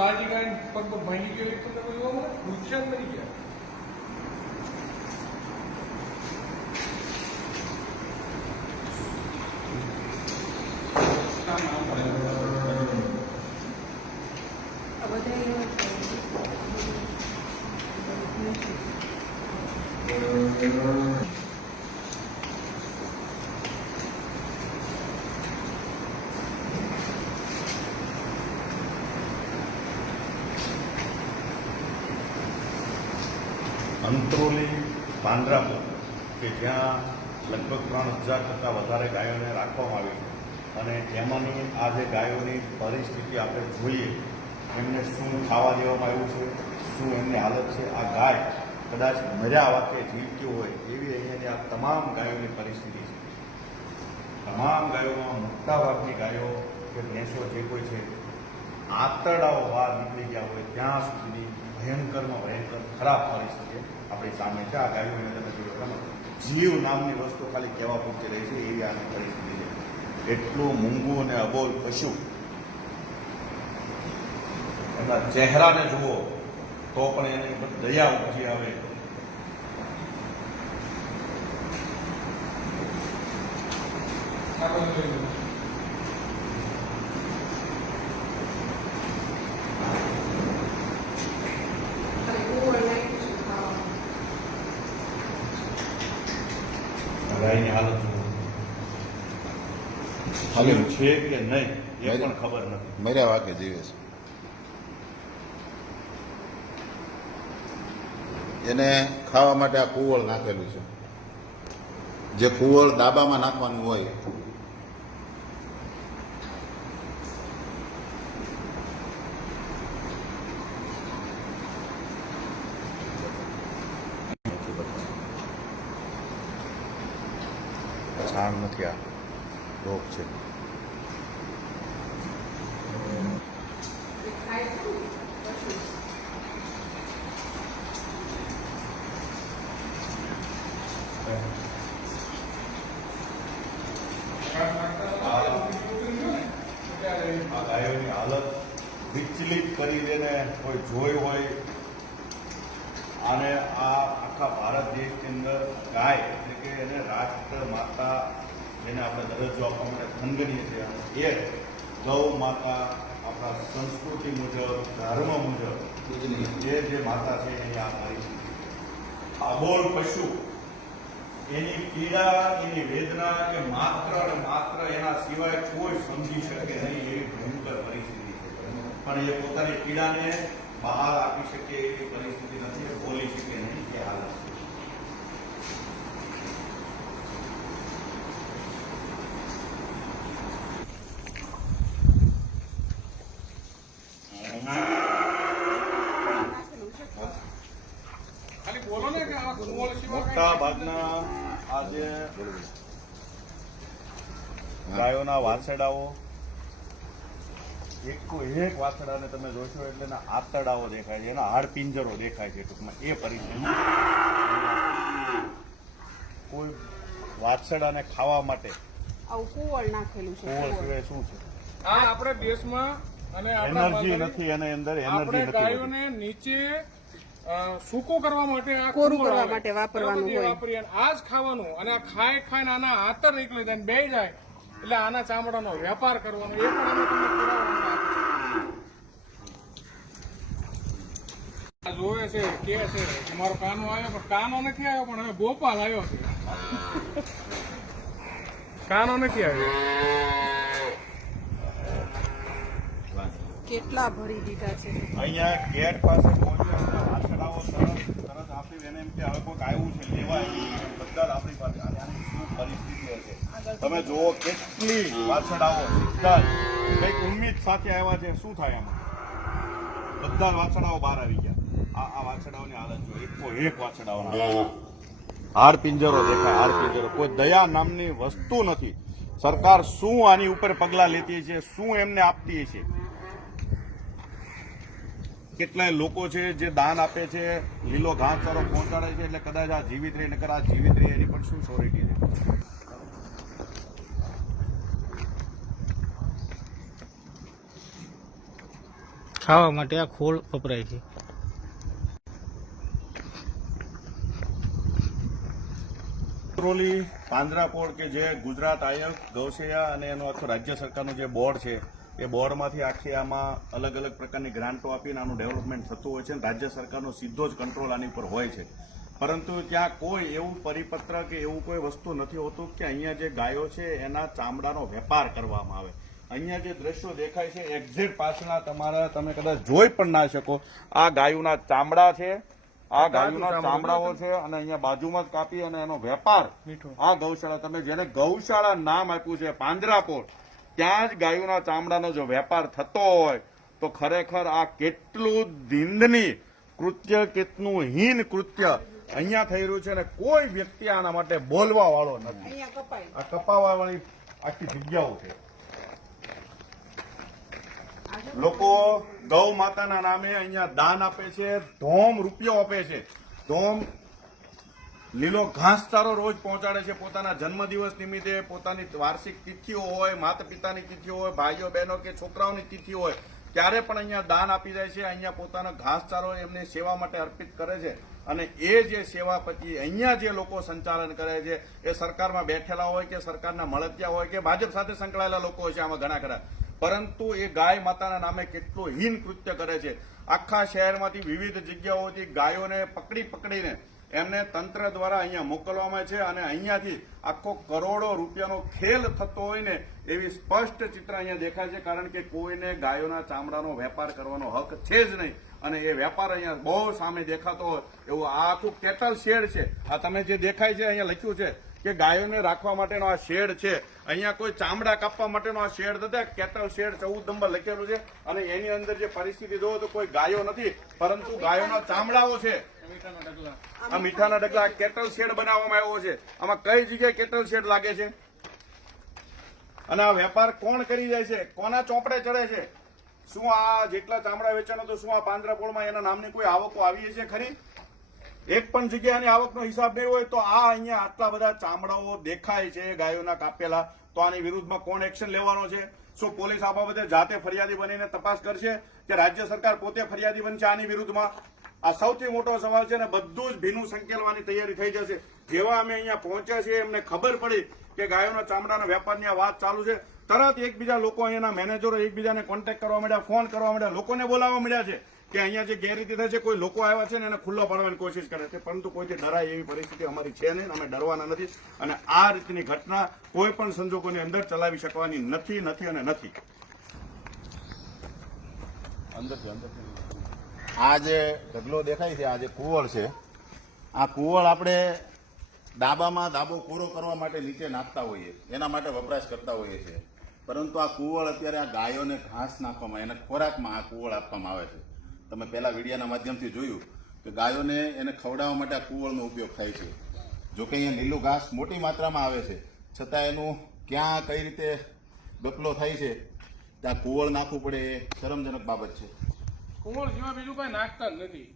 તાજી ગાય પગ પગ ભાંગી ગયો તો તમે જોવા મળે નુકસાન બની ગયા. Thank બધા અંત્રોલી પાંજરાપુર કે જ્યાં લગભગ ત્રણ હજાર કરતાં વધારે ગાયોને રાખવામાં આવી છે. અને એમાંની આ જે ગાયોની પરિસ્થિતિ આપણે જોઈએ, એમને શું ખાવા દેવામાં આવ્યું છે, શું એમની હાલત છે, આ ગાય કદાચ મર્યા વાતે જીવતી હોય, એવી અહીંયાની આ તમામ ગાયોની પરિસ્થિતિ છે. તમામ ગાયોમાં મોટાભાગની ગાયો કે ભેંસો જે કોઈ છે આંતરડાઓ બહાર નીકળી ગયા હોય, ત્યાં સુધીની ભયંકરમાં ભયંકર ખરાબ પરિસ્થિતિ આપણી સામે છે. આ ગાયો એને તમે જોયું જીવ નામની વસ્તુ ખાલી કહેવા પૂરતી રહી છે એવી આની પરિસ્થિતિ છે. એટલું મૂંગું અને અબોલ પશુ. એના ચહેરાને જુઓ, તો પણ એની ઉપર દયા ઉપજી આવે. Thank બધું જોઈ લો. ખાલી કુવર નાખ્યું છે ખાવાનું. ગાયની હાલત છે કે નહીં એ પણ ખબર નથી. મર્યા વાગે જીવે છે. એને ખાવા માટે આ કુવળ નાખેલું છે. જે કુવળ દાબામાં નાખવાનું હોય છાણ નથી આ રોગ છે. આ ગાયોની હાલત વિચલિત કરી દેને કોઈ જોઈ હોય અને આ આખા ભારત દેશની અંદર ગાય એટલે કે એને રાષ્ટ્ર જેને આપણે દરજ્જો આપવા માટે ખંડનીય છે એ ગૌ માતા આપણા સંસ્કૃતિ મુજબ, ધર્મ મુજબ જે જે માતા છે એ આ છે. અબોલ પશુ, એની પીડા, એની વેદના એ માત્ર અને માત્ર એના સિવાય કોઈ સમજી શકે નહીં એવી ભયંકર પરિસ્થિતિ છે. પણ એ પોતાની પીડાને બહાર આપી શકે એવી પરિસ્થિતિ નથી બોલી શકે નહીં એ હાલત છે. મોટા ભાગના આ ગાયોના વાછરડાઓ એક એક વાછરડાને તમે જોશો એટલે એના આંતરડાઓ દેખાય છે એના હાડ પિંજરો દેખાય છે ટૂંકમાં. એ પરિસ્થિતિ. કોઈ વાછરડાને ખાવા માટે આવું કુવર નાખેલું છે. સિવાય શું છે? આ આપણે દેશમાં અને એનર્જી નથી એની અંદર એનર્જી નથી ગાયોને નીચે સૂકો કરવા માટે આ કોરું કરવા માટે વાપરવાનું હોય. આ જ ખાવાનું અને આ ખાઈ ખાઈને આના આંતર નીકળી જાય બે જાય. એટલે આના ચામડાનો વેપાર કરવાનો એ પણ અમે તમને પુરાવા આપીશું. આ જોવે છે કે છે. તમારો કાનો આવ્યો પણ કાનો નથી આવ્યો પણ હવે ગોપાલ આવ્યો છે. કાનો નથી આવ્યો. કેટલા ભરી દીધા છે? અહીંયા ગેટ પાસે પહોંચ્યા વાછરડાઓ તરત તરત આપી એને એમ કે હવે કોઈક આવ્યું છે લેવા બધા આપણી પાસે અને આની શું પરિસ્થિતિ હશે? તમે જુઓ. કેટલી જ. કંઈક ઉમ્મીદ સાથે આવ્યા છે શું થાય એમાં બધા જ બહાર આવી ગયા. આ વાછડાઓની હાલત જો એકો એક વાછરડાઓના હાર પિંજરો દેખાય હાર પિંજરો. કોઈ દયા નામની વસ્તુ નથી. સરકાર શું આની ઉપર પગલાં લેતી છે શું એમને આપતી છે? કેટલાય લોકો છે જે દાન આપે છે લીલો ઘાસચારો પહોંચાડે છે એટલે કદાચ આ જીવિત રહે નકર આ જીવિત રહે એની પણ શું સોરિટી છે? ખાવા માટે આ ખોળ વપરાય છે. ટ્રોલી પાંજરાપોળ કે જે ગુજરાત આયોગ, ગૌસેયા અને એનો આખો રાજ્ય સરકારનો જે બોર્ડ છે, એ બોર્ડમાંથી આખી આમાં અલગ અલગ પ્રકારની ગ્રાન્ટો આપીને આનું ડેવલપમેન્ટ થતું હોય છે અને રાજ્ય સરકારનો સીધો જ કંટ્રોલ આની પર હોય છે. પરંતુ ત્યાં કોઈ એવું પરિપત્ર કે એવું કોઈ વસ્તુ નથી હોતું કે અહીંયા જે ગાયો છે, એના ચામડાનો વેપાર કરવામાં આવે. અહીંયા જે દ્રશ્યો દેખાય છે એક્ઝેક્ટ પાછળના તમારા, તમે કદાચ જોઈ પણ ના શકો. આ ગાયોના ચામડા છે આ ગાયોના ચામડાઓ છે. અને અહીંયા બાજુમાં જ કાપી અને એનો વેપાર આ ગૌશાળા તમે જેને ગૌશાળા નામ આપ્યું છે પાંજરાપોળ ત્યાં જ ગાયોના ચામડાનો જો વેપાર થતો હોય તો ખરેખર આ કેટલું ધીંધની કૃત્ય કેટલું હીન કૃત્ય અહીંયા થઈ રહ્યું છે અને કોઈ વ્યક્તિ આના માટે બોલવા વાળો નથી આ કપાવા વાળી આખી જગ્યાઓ છે. લોકો ગૌ માતાના નામે અહીંયા દાન આપે છે, ધોમ રૂપિયો આપે છે. ધોમ લીલો ઘાસચારો રોજ પહોંચાડે છે પોતાના જન્મદિવસ નિમિત્તે, પોતાની વાર્ષિક તિથિઓ હોય માતા પિતાની તિથિઓ હોય, ભાઈઓ, બહેનો કે છોકરાઓની તિથિ હોય ત્યારે પણ અહીંયા દાન આપી જાય છે, અહીંયા પોતાનો ઘાસચારો એમની સેવા માટે અર્પિત કરે છે. અને એ જે સેવા પછી અહીંયા જે લોકો સંચાલન કરે છે, એ સરકારમાં બેઠેલા હોય કે સરકારના મળતિયા હોય કે ભાજપ સાથે સંકળાયેલા લોકો છે, આમાં ઘણા ખરા. પરંતુ એ ગાય માતાના નામે કેટલું હીન કૃત્ય કરે છે. આખા શહેરમાંથી વિવિધ જગ્યાઓથી ગાયોને પકડી પકડીને એમને તંત્ર દ્વારા અહીંયા મોકલવામાં છે અને અહીંયાથી આખો કરોડો રૂપિયાનો ખેલ થતો હોય ને એવી સ્પષ્ટ ચિત્ર અહીંયા દેખાય છે, કારણ કે કોઈને ગાયોના ચામડાનો વેપાર કરવાનો હક છે જ નહીં. અને એ વેપાર અહીંયા બહુ સામે દેખાતો હોય. એવું આ આખું કેટલ શેડ છે? આ તમે જે દેખાય છે અહીંયા લખ્યું છે કે ગાયોને રાખવા માટેનો આ શેડ છે. અહીંયા કોઈ ચામડા કાપવા માટેનો આ શેડ નથી. કેટલ શેડ ચૌદ નંબર લખેલું છે. અને એની અંદર જે પરિસ્થિતિ જોવો તો કોઈ ગાયો નથી, પરંતુ ગાયોના ચામડાઓ છે. આ મીઠાના ડગલા કેટલ શેડ બનાવવામાં આવ્યો છે. આમાં કઈ જગ્યાએ કેટલ શેડ લાગે છે? અને આ વેપાર કોણ કરી જાય છે? કોના ચોપડે ચડે છે? શું આ જેટલા ચામડા વેચાણ તો શું આ પાંજરાપોળમાં એના નામની કોઈ આવકો આવી છે ખરી? એક પણ જગ્યાની આવકનો હિસાબ નહીં હોય તો આ અહીંયા આટલા બધા ચામડાઓ દેખાય છે, ગાયોના કાપેલા. તો આની વિરુદ્ધમાં કોણ એક્શન લેવાનો છે? શું પોલીસ આ બાબતે જાતે ફરિયાદી બનીને તપાસ કરશે કે રાજ્ય સરકાર પોતે ફરિયાદી બનશે આની વિરુદ્ધમાં? આ સૌથી મોટો સવાલ છે ને બધું જ ભીનું સંકેલવાની તૈયારી થઈ જશે. જેવા અમે અહીંયા પહોંચ્યા છીએ, એમને ખબર પડી કે ગાયોના ચામડાના વેપારની આ વાત ચાલુ છે. તરત એકબીજા લોકો અહીંયાના મેનેજરો એકબીજાને કોન્ટેક્ટ કરવા માંડ્યા ફોન કરવા માંડ્યા, લોકોને બોલાવવા માંડ્યા છે. કે અહીંયા જે ગેરરીતિ થાય છે, કોઈ લોકો આવ્યા છે ને એને ખુલ્લો પાડવાની કોશિશ કરે છે. પરંતુ કોઈથી ડરાય એવી પરિસ્થિતિ અમારી છે નહીં, અમે ડરવાના નથી. અને આ રીતની ઘટના કોઈ પણ સંજોગોની અંદર ચલાવી શકવાની નથી નથી અને નથી. આ જે ઢગલો દેખાય છે, આ જે કુવળ છે, આ કુવળ આપણે ડાબામાં ડાબો પૂરો કરવા માટે નીચે નાખતા હોઈએ એના માટે વપરાશ કરતા હોઈએ છીએ. પરંતુ આ કુવળ અત્યારે આ ગાયોને ઘાસ નાખવામાં, એને ખોરાકમાં આ કુવળ આપવામાં આવે છે. તમે પહેલા વિડીયાના માધ્યમથી જોયું કે ગાયોને એને ખવડાવવા માટે આ કુવળનો ઉપયોગ થાય છે. જો કે અહીંયા લીલું ઘાસ મોટી માત્રામાં આવે છે, છતાં એનું ક્યાં કઈ રીતે ડપલો થાય છે ત્યાં કુવળ નાખવું પડે એ શરમજનક બાબત છે. કુંવળ જેવા બીજું કઈ નાખતા જ નથી.